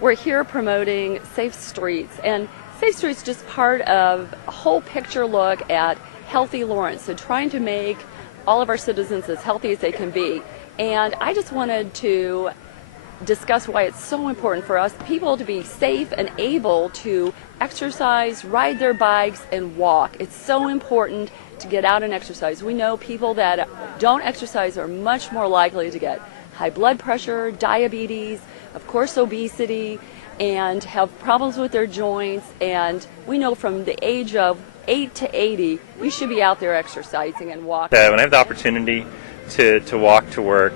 we're here promoting Safe Streets, and Safe Streets is just part of a whole picture look at healthy Lawrence, so trying to make all of our citizens as healthy as they can be. And I just wanted to discuss why it's so important for us people to be safe and able to exercise, ride their bikes, and walk. It's so important to get out and exercise. We know people that don't exercise are much more likely to get high blood pressure, diabetes, of course obesity, and have problems with their joints. And we know from the age of 8 to 80, you should be out there exercising and walking. When I have the opportunity to walk to work,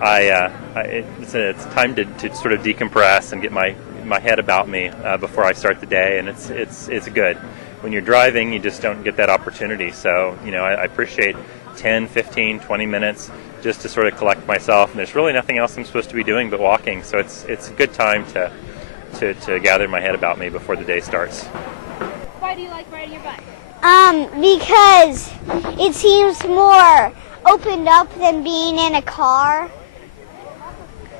it's time to sort of decompress and get my head about me before I start the day, and it's good. When you're driving, you just don't get that opportunity. So, I appreciate 10, 15, 20 minutes just to sort of collect myself, and there's really nothing else I'm supposed to be doing but walking. So it's a good time to gather my head about me before the day starts. Why do you like riding your bike? Because it seems more opened up than being in a car.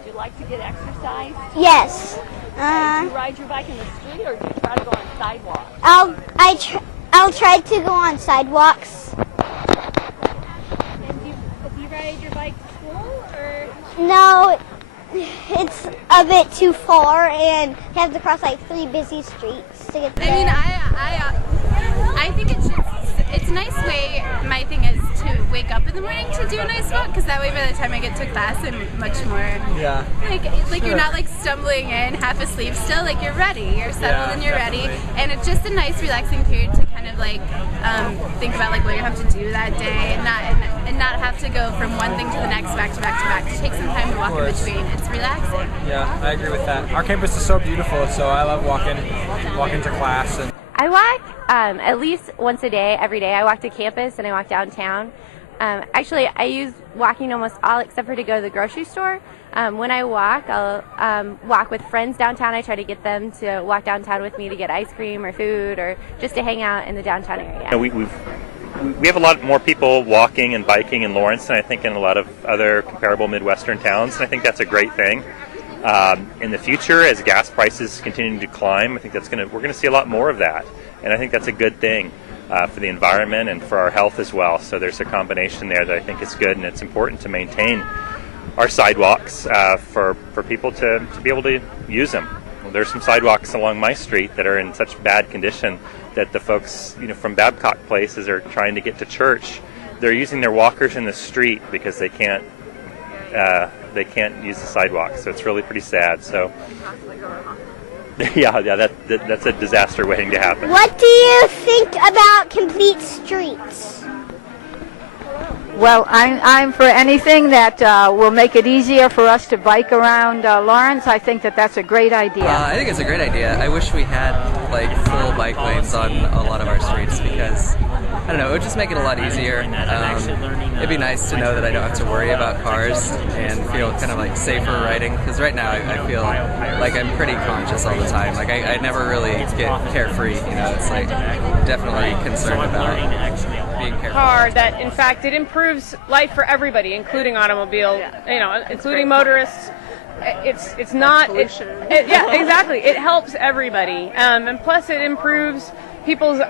Do you like to get exercise? Yes. Do you ride your bike in the street, or do you try to go on sidewalks? I'll try to go on sidewalks. And do you ride your bike to school, or? No, it's a bit too far, and you have to cross like 3 busy streets to get there. I mean, I think it's a nice way. My thing is to wake up in the morning to do a nice walk, because that way by the time I get to class I'm much more like you're not like stumbling in half asleep still, like you're ready, you're settled and you're ready, and it's just a nice relaxing period to kind of like think about like what you have to do that day, and not have to go from one thing to the next, back to back to back, to take some time to walk in between. It's relaxing. Yeah, I agree with that. Our campus is so beautiful, so I love walking to class. And I walk at least once a day, every day. I walk to campus and I walk downtown. Actually, I use walking almost all except for to go to the grocery store. When I walk, I'll walk with friends downtown. I try to get them to walk downtown with me to get ice cream or food, or just to hang out in the downtown area. We have a lot more people walking and biking in Lawrence than I think in a lot of other comparable Midwestern towns, and I think that's a great thing. In the future, as gas prices continue to climb, I think we're going to see a lot more of that, and I think that's a good thing for the environment and for our health as well. So there's a combination there that I think is good, and it's important to maintain our sidewalks for people to be able to use them. Well, there's some sidewalks along my street that are in such bad condition that the folks from Babcock Place, as they're trying to get to church, they're using their walkers in the street because they can't use the sidewalk. So it's really pretty sad. So yeah, that's a disaster waiting to happen. What do you think about complete streets? Well, I'm for anything that will make it easier for us to bike around Lawrence. I think that's a great idea. I think it's a great idea. I wish we had like full bike lanes on a lot of our streets, because I don't know, it would just make it a lot easier. It'd be nice to know that I don't have to worry about cars and feel kind of like safer riding, because right now I feel like I'm pretty conscious all the time. Like I never really get carefree, it's like definitely concerned about being careful. Car that in fact it improves life for everybody, including automobile, including motorists. It's not pollution. Yeah, exactly. It helps everybody, and plus it improves people's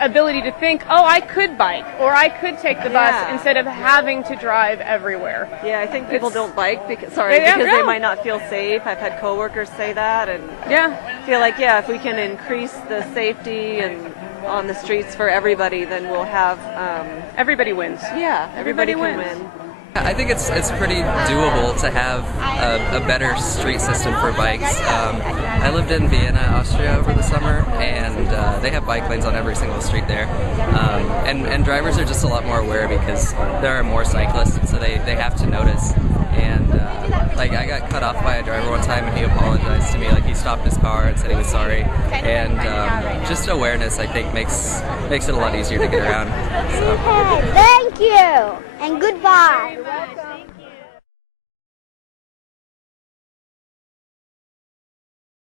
ability to think, oh, I could bike or I could take the bus instead of having to drive everywhere. Yeah, I think people don't bike because they might not feel safe. I've had coworkers say that, and feel like if we can increase the safety and on the streets for everybody, then we'll have everybody wins. Yeah, everybody can win. I think it's pretty doable to have a better street system for bikes. I lived in Vienna, Austria over the summer, and they have bike lanes on every single street there. And drivers are just a lot more aware because there are more cyclists, so they have to notice. And I got cut off by a driver one time, and he apologized to me. Like, he stopped his car and said he was sorry. And just awareness, I think, makes it a lot easier to get around. So. Thank you, and goodbye.